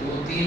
2-3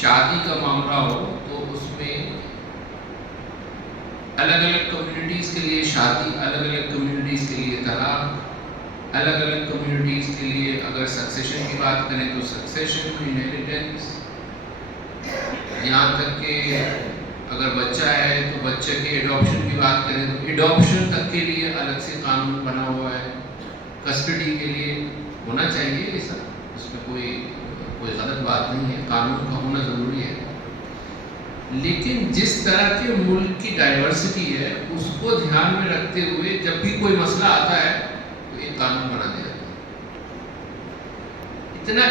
شادی کا معاملہ ہو تو اس میں الگ الگ کمیونٹیز کے لیے شادی، الگ الگ کمیونٹیز کے لیے طلاق، الگ الگ کمیونٹیز کے لیے اگر سکسیشن کی بات کریں تو سکسیشن، انہیریٹنس، یہاں تک کہ اگر بچہ ہے تو بچے کے ایڈاپشن کی بات کریں تو ایڈاپشن تک کے لیے الگ سے قانون بنا ہوا ہے، کسٹڈی کے لیے ہونا چاہیے یہ سب، اس میں کوئی غلط بات نہیں ہے، قانون کا ہونا ضروری ہے، لیکن جس طرح کے ملک کی ڈائیورسٹی ہے اس کو دھیان میں رکھتے ہوئے جب بھی کوئی مسئلہ آتا ہے تو ایک قانون بنا دیا جاتا ہے۔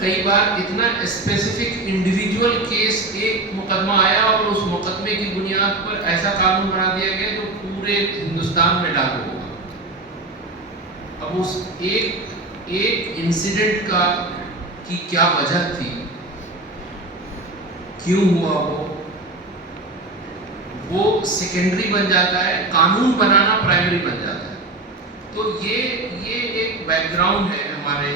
کئی بار اتنا اسپیسیفک انڈیویجول کیس ایک مقدمہ آیا اور اس مقدمے کی بنیاد پر ایسا قانون بنا دیا گیا جو پورے ہندوستان میں لاگو ہوگا۔ اب اس ایک انسیڈنٹ کی کیا وجہ تھی، کیوں ہوا وہ سیکنڈری بن جاتا ہے، قانون بنانا پرائمری بن جاتا ہے۔ تو یہ ایک بیک گراؤنڈ ہے ہمارے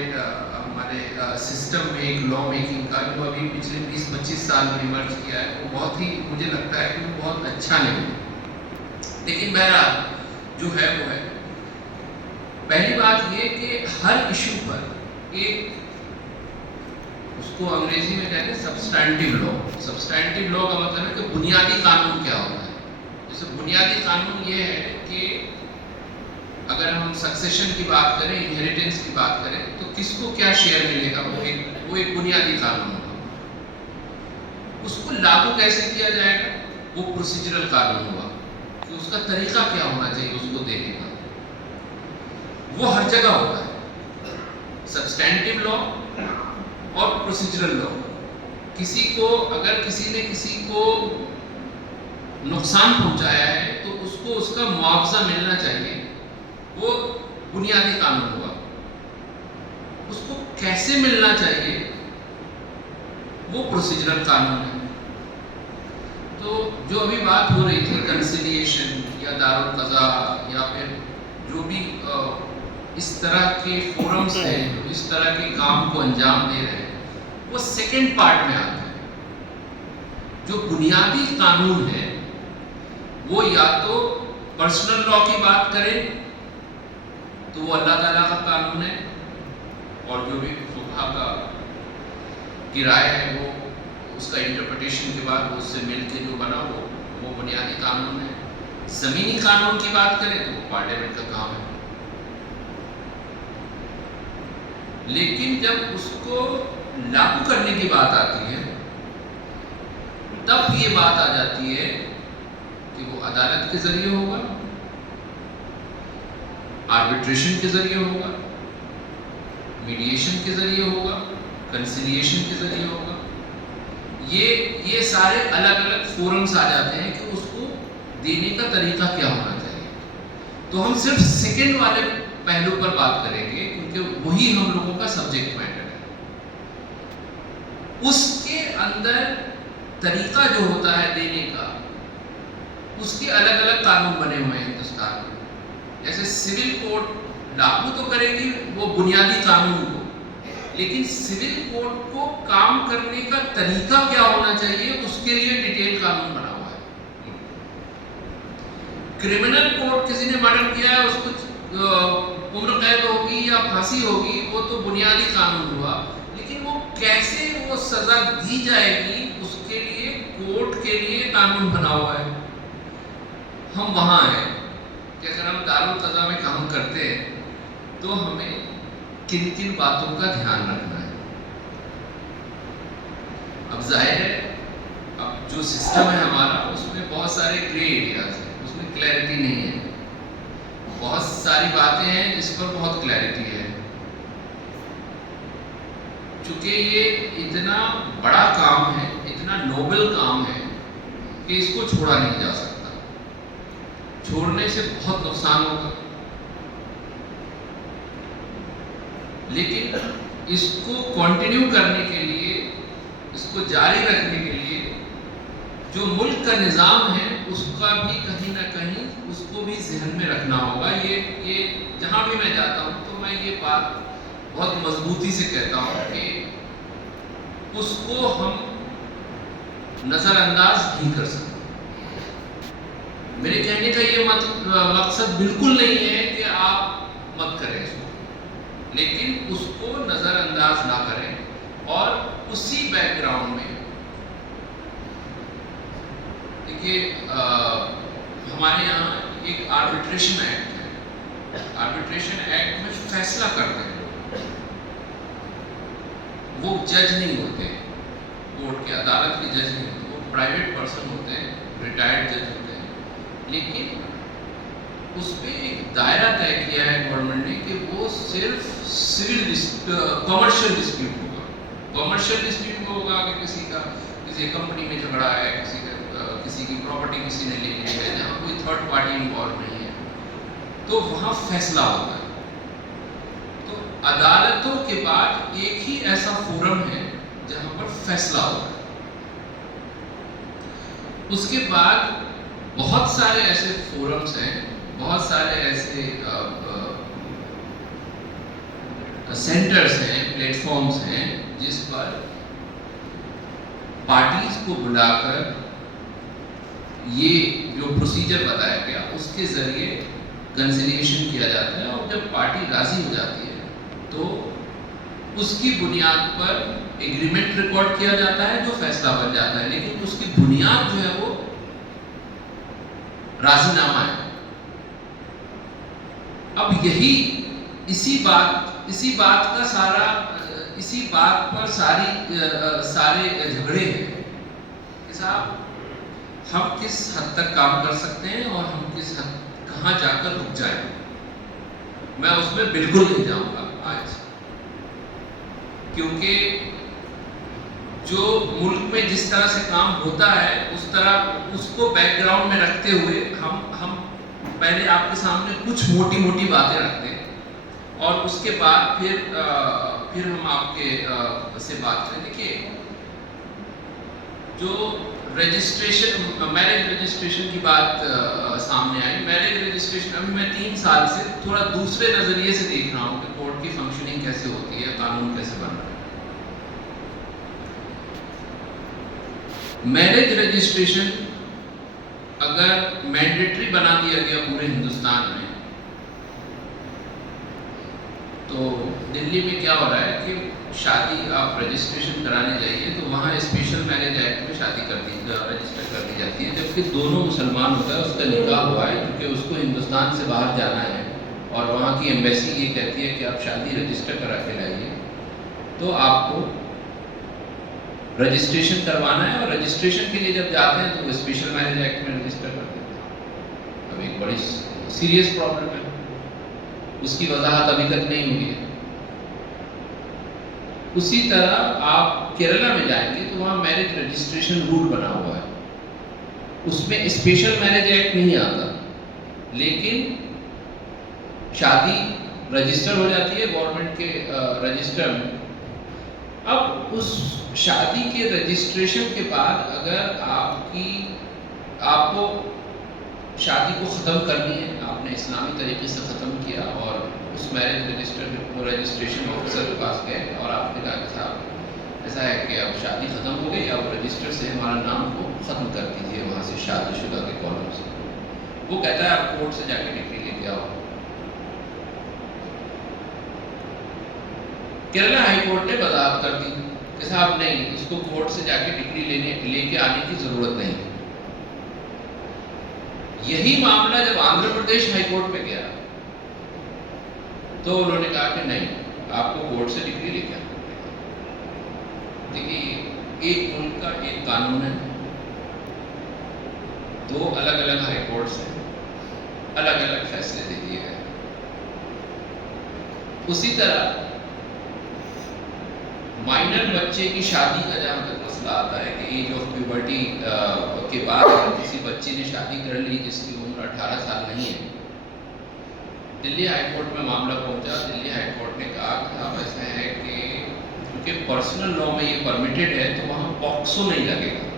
سسٹم میں ایک لا میکنگ کا، جو ابھی پچھلے 20-25 سال میں ایمرج کیا ہے، وہ بہت ہی مجھے لگتا ہے کہ وہ بہت اچھا نہیں ہے، لیکن بہرحال جو ہے وہ ہے۔ پہلی بات یہ کہ ہر ایشو پر ایک، اس کو انگریزی میں کہتے ہیں سبسٹینٹیو لا۔ سبسٹینٹیو لا کا مطلب ہے کہ بنیادی قانون کیا ہوتا ہے۔ جیسے بنیادی قانون یہ ہے کہ اگر ہم سکسیشن کی بات کریں، انہیریٹنس کی بات کریں تو کس کو کیا شیئر ملے گا، وہ ایک بنیادی قانون ہوگا۔ اس کو لاگو کیسے کیا جائے گا، وہ پروسیجرل قانون ہوگا کہ اس کا طریقہ کیا ہونا چاہیے اس کو دینے کا، وہ ہر جگہ ہوتا ہے۔ سبسٹینٹیو لا اور پروسیجرل لا، اگر کسی نے کسی کو نقصان پہنچایا ہے تو اس کو اس کا معاوضہ ملنا چاہیے، وہ بنیادی قانون ہوا۔ اس کو کیسے ملنا چاہیے وہ پروسیجرل قانون ہے۔ تو جو ابھی بات ہو رہی تھی کنسیلیشن یا دارالقضاء یا پھر جو بھی اس طرح کے فورمز ہیں جو اس طرح کے کام کو انجام دے رہے ہیں، وہ سیکنڈ پارٹ میں آتے ہیں۔ جو بنیادی قانون ہے وہ یا تو پرسنل لا کی بات کریں تو وہ اللہ تعالیٰ کا قانون ہے، اور جو بھی فقہا کی رائے ہے وہ اس کا انٹرپریٹیشن کے بعد اس سے مل کے جو بنا وہ بنیادی قانون ہے۔ زمینی قانون کی بات کریں تو وہ پارلیمنٹ کا کام ہے، لیکن جب اس کو لاگو کرنے کی بات آتی ہے تب یہ بات آ جاتی ہے کہ وہ عدالت کے ذریعے ہوگا، آربیٹریشن کے ذریعے ہوگا، میڈیشن کے ذریعے ہوگا، کنسیلیشن کے ذریعے ہوگا۔ یہ سارے الگ الگ فورمز آ جاتے ہیں کہ اس کو دینے کا طریقہ کیا ہونا چاہیے۔ تو ہم صرف سیکنڈ والے پہلو پر بات کریں گے کیونکہ وہی ہم لوگوں کا سبجیکٹ میٹر ہے۔ اس کے اندر طریقہ جو ہوتا ہے دینے کا، اس کے الگ الگ قانون بنے ہوئے ہیں ہندوستان میں۔ جیسے سول کوڈ لاگو تو کرے گی وہ بنیادی قانون کو، لیکن سول کوڈ کو کام کرنے کا طریقہ کیا ہونا چاہیے اس کے لیے ڈیٹیل قانون بنا ہوا ہے۔ کرمنل کوڈ، کسی نے مرڈر کیا ہے اس کو عمر قید ہوگی یا پھانسی ہوگی، وہ تو بنیادی قانون ہوا، لیکن وہ کیسے وہ سزا دی جائے گی اس کے لیے کورٹ کے لیے قانون بنا ہوا ہے۔ ہم وہاں ہیں کہ اگر ہم دارالقضاء میں کام کرتے ہیں تو ہمیں کن کن باتوں کا دھیان رکھنا ہے۔ اب ظاہر ہے اب جو سسٹم ہے ہمارا اس میں بہت سارے گرے ایریاز ہیں، اس میں کلیئرٹی نہیں ہے، بہت ساری باتیں ہیں جس پر بہت کلیئرٹی ہے۔ چونکہ یہ اتنا بڑا کام ہے، اتنا نوبل کام ہے کہ اس کو چھوڑا نہیں جا سکتا، چھوڑنے سے بہت نقصان ہوگا، لیکن اس کو کنٹینیو کرنے کے لیے، اس کو جاری رکھنے کے لیے جو ملک کا نظام ہے اس کا بھی کہیں نہ کہیں اس کو بھی ذہن میں رکھنا ہوگا۔ یہ جہاں بھی میں جاتا ہوں تو میں یہ بات بہت مضبوطی سے کہتا ہوں کہ اس کو ہم نظر انداز نہیں کر سکتے. میرے کہنے کا یہ مقصد بالکل نہیں ہے کہ آپ مت کریں اس کو، لیکن اس کو نظر انداز نہ کریں. اور اسی بیک گراؤنڈ میں دیکھیے ہمارے یہاں ایک آربیٹریشن ایکٹ ہے. آربیٹریشن ایکٹ میں فیصلہ کرتے ہیں وہ جج نہیں ہوتے، کورٹ کے عدالت کے جج نہیں ہوتے، وہ پرائیویٹ پرسن ہوتے ہیں، ریٹائرڈ جج ہوتے ہیں. لیکن اس پہ ایک دائرہ طے کیا ہے گورنمنٹ نے کہ وہ صرف کمرشل ڈسپیوٹ ہوگا. کمرشل ڈسپیوٹ ہوگا کہ کسی کمپنی میں جھگڑا ہے، کسی کی پراپرٹی کسی نے لے لی ہے جہاں کوئی تھرڈ پارٹی انوالو نہیں ہے، تو وہاں فیصلہ ہوتا ہے. تو عدالتوں کے بعد ایک ہی ایسا فورم ہے جہاں پر فیصلہ ہوتا ہے. اس کے بعد بہت سارے ایسے فورمز ہیں، بہت سارے ایسے سینٹرز ہیں، پلیٹ فارمز ہیں جس پر پارٹیز کو بلا کر یہ جو پروسیجر بتایا گیا اس کے ذریعے کنسیلیشن کیا جاتا ہے. اور جب پارٹی راضی ہو جاتی ہے تو اس کی بنیاد پر ایگریمنٹ ریکارڈ کیا جاتا ہے جو فیصلہ بن جاتا ہے. لیکن اس کی بنیاد جو ہے وہ راضی نامہ ہے. اب یہی اسی بات پر سارے جھگڑے ہیں کہ صاحب ہم کس حد تک کام کر سکتے ہیں اور ہم کہاں جا کر رک جائیں. میں اس میں بالکل نہیں جاؤں گا آج، کیونکہ جو ملک میں جس طرح سے کام ہوتا ہے اس کو بیک گراؤنڈ میں رکھتے ہوئے ہم پہلے آپ کے سامنے کچھ موٹی باتیں رکھتے ہیں اور اس کے بعد پھر ہم آپ کے سے بات کریں. دیکھیے جو میرج رجسٹریشن کی بات سامنے آئی. میرج رجسٹریشن ابھی میں 3 سال سے تھوڑا دوسرے نظریے سے دیکھ رہا ہوں کہ کورٹ کی فنکشننگ کیسے ہوتی ہے، قانون کیسے بن رہا ہے. میرج رجسٹریشن اگر مینڈیٹری بنا دیا گیا پورے ہندوستان میں تو دلی میں کیا ہو رہا ہے کہ شادی آپ رجسٹریشن کرانے جائیے تو وہاں اسپیشل میرج ایکٹ میں شادی رجسٹر کر دی جاتی ہے، جبکہ دونوں مسلمان ہوتا ہے، اس کا نکاح ہوا ہے کیونکہ اس کو ہندوستان سے باہر جانا ہے اور وہاں کی ایمبیسی یہ کہتی ہے کہ آپ شادی رجسٹر کرا کے لائیے تو آپ کو رجسٹریشن کروانا ہے. اور رجسٹریشن کے لیے جب جاتے ہیں تو وہ اسپیشل میرج ایکٹ میں رجسٹر کر دیتے ہیں. اب ایک بڑی سیریس پرابلم ہے، اس کی وضاحت ابھی تک نہیں ہوئی ہے. اسی طرح آپ کیرلا میں جائیں گے تو وہاں میرج رجسٹریشن رول بنا ہوا ہے، اس میں اسپیشل میرج ایکٹ نہیں آتا، لیکن شادی رجسٹر ہو جاتی ہے گورنمنٹ کے رجسٹر میں. اب اس شادی کے رجسٹریشن کے بعد اگر آپ کو شادی کو ختم کرنی ہے، آپ نے اسلامی طریقے سے ختم کیا اور اس میرج رجسٹریشن آفیسر کے پاس گئے اور آپ نے کہا کہ صاحب ایسا ہے کہ اب شادی ختم ہو گئی، اب رجسٹر سے ہمارا نام کو ختم کر دیجیے وہاں سے شادی شدہ کے کالم سے. وہ کہتا ہے آپ کورٹ سے جا کے ڈگری لے کے آؤ. کیرلا ہائی کورٹ نے وضاحت کر دی کہ صاحب نہیں، اس کو کورٹ سے جا کے ڈگری لے کے آنے کی ضرورت نہیں. یہی معاملہ جب آندھرا پردیش ہائی کورٹ پہ گیا تو انہوں نے کہا کہ نہیں، آپ کو کورٹ سے ڈگری لے کے آنا پڑے گا. دیکھیے ایک ملک کا ایک قانون ہے، 2 الگ الگ ہائی کورٹس ہیں، الگ الگ فیصلے دے دیے گئے. اسی طرح مائنر بچے کی شادی کا جہاں تک مسئلہ آتا ہے کہ ایج آف پیوبرٹی کے بعد اگر کسی بچے نے شادی کر لی جس کی عمر 18 سال نہیں ہے، دلی ہائی کورٹ میں معاملہ پہنچا. دلی ہائی کورٹ نے کہا کہ اب ایسا ہے کہ کیونکہ پرسنل لا میں یہ پرمیٹڈ ہے تو وہاں پاکسو نہیں لگے گا.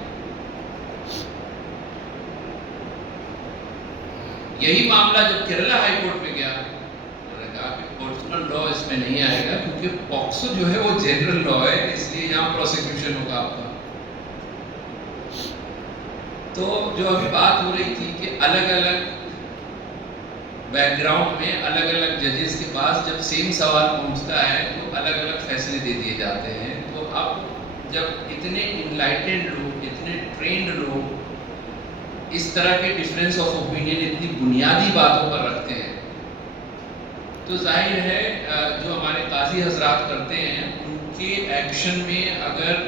یہی معاملہ جب کیرلا ہائی کورٹ میں گیا انہوں نے کہا کہ پرسنل لا اس میں نہیں آئے گا کیونکہ پاکسو جو ہے وہ جنرل لا ہے، اس لیے یہاں پروسیکیوشن ہوگا آپ کا. تو جو ابھی بات ہو رہی تھی کہ الگ الگ بیک گراؤنڈ میں الگ الگ ججز کے پاس جب سیم سوال پہنچتا ہے تو الگ الگ فیصلے دے دیے جاتے ہیں. تو اب جب اتنے انلائٹنڈ لوگ، اتنے ٹرینڈ لوگ اس طرح کے ڈفرینس آف اوپینین اتنی بنیادی باتوں پر رکھتے ہیں تو ظاہر ہے جو ہمارے قاضی حضرات کرتے ہیں ان کے ایکشن میں اگر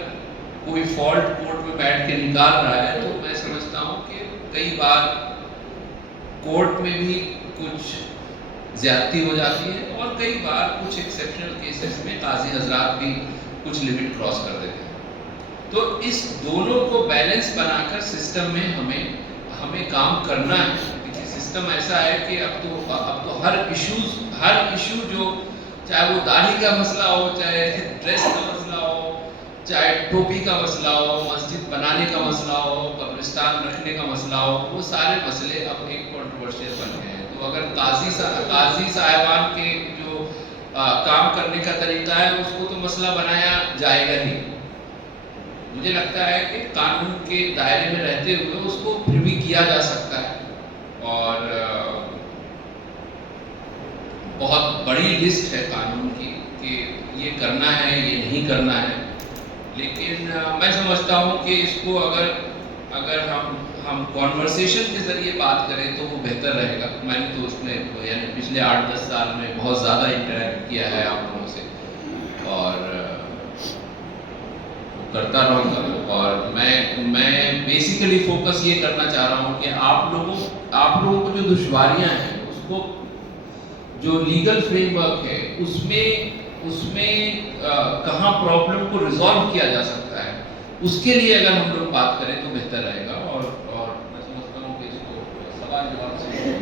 کوئی فالٹ کورٹ میں بیٹھ کے نکال رہا ہے تو میں سمجھتا ہوں کہ کئی بار کورٹ میں بھی کچھ زیادتی ہو جاتی ہے اور کئی بار کچھ ایکسیپشنل کیسز میں قاضی حضرات بھی کچھ لمٹ کراس کر دیتے ہیں. تو اس دونوں کو بیلنس بنا کر سسٹم میں ہمیں کام کرنا ہے. دیکھیے سسٹم ایسا ہے کہ اب تو ہر ایشو جو چاہے وہ داڑھی کا مسئلہ ہو، چاہے ڈریس کا مسئلہ ہو، چاہے ٹوپی کا مسئلہ ہو، مسجد بنانے کا مسئلہ ہو، قبرستان رکھنے کا مسئلہ ہو، وہ سارے مسئلے اب ایک کنٹروورشل بن گئے ہیں. تو اگر قاضی صاحبان کے جو کام کرنے کا طریقہ ہے اس کو تو مسئلہ بنایا جائے گا ہی. مجھے لگتا ہے کہ قانون کے دائرے میں رہتے ہوئے اس کو پھر بھی کیا جا سکتا ہے اور بہت بڑی لسٹ ہے قانون کی کہ یہ کرنا ہے یہ نہیں کرنا ہے. لیکن میں سمجھتا ہوں کہ اس کو اگر ہم کانورسیشن کے ذریعے بات کریں تو وہ بہتر رہے گا. میں نے تو اس میں یعنی پچھلے 8-10 سال میں بہت زیادہ انٹریکٹ کیا ہے آپ لوگوں سے اور کرتا رہوں گا. اور میں بیسیکلی فوکس یہ کرنا چاہ رہا ہوں کہ آپ لوگوں کو جو دشواریاں ہیں اس کو جو لیگل فریم ورک ہے اس میں کہاں پرابلم کو ریزالو کیا جا سکتا ہے اس کے لیے اگر ہم لوگ بات کریں تو بہتر رہے گا. اور میں سمجھتا ہوں کہ اس کو سوال جواب سے